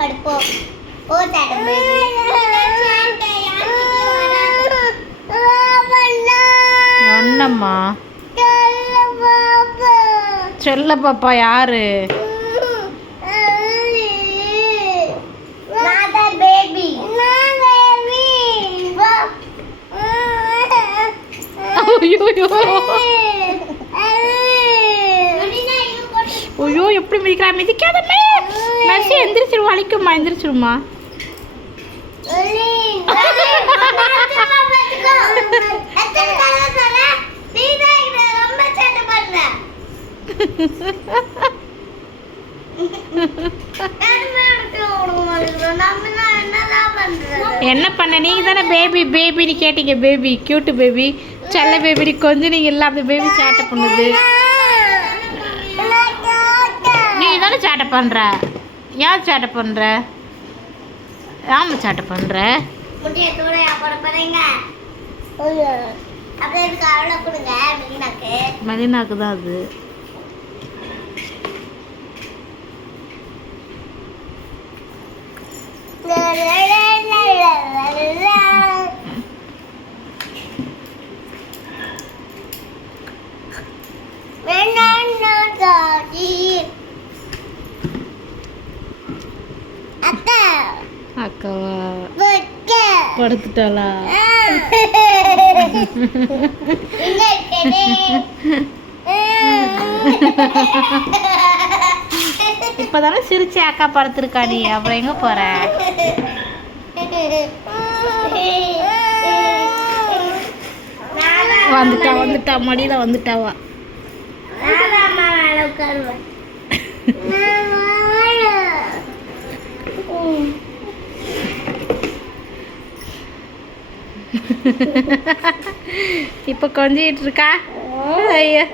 படுப்போம். ஓ சாட்ட பேபி. என்னம்மா செல்ல பாப்பா யாரு? ஐயோ எப்படி மிதிக்கிறா? மிதிக்காதமே. மெர்சி எந்திரிச்சிருமா, வலிக்குமா? எந்திரிச்சிருமா. என்ன பண்ண? நீங்க தானே பேபி பேபின்னு கேட்டீங்க. பேபி கியூட் பேபி செல்ல பேபி கொஞ்சம் நீங்க இல்லை. அந்த பேபி சேட்டை பண்ணுது. நீ தானே சேட்டை பண்ற. ஏன் சேட்டை பண்ற? ஆமா சேட்டை பண்ற. மதினாக்கு தான் அது. அக்காவா படுத்துட்டாளா? இப்பதானே சிரிச்சு அக்கா படுத்துருக்கா. நீ அப்புறம் எங்க போற? வந்துட்டா வந்துட்டா மடியில வந்துட்டாவா. இப்ப கொஞ்சிட்டு இருக்கா. ஐயா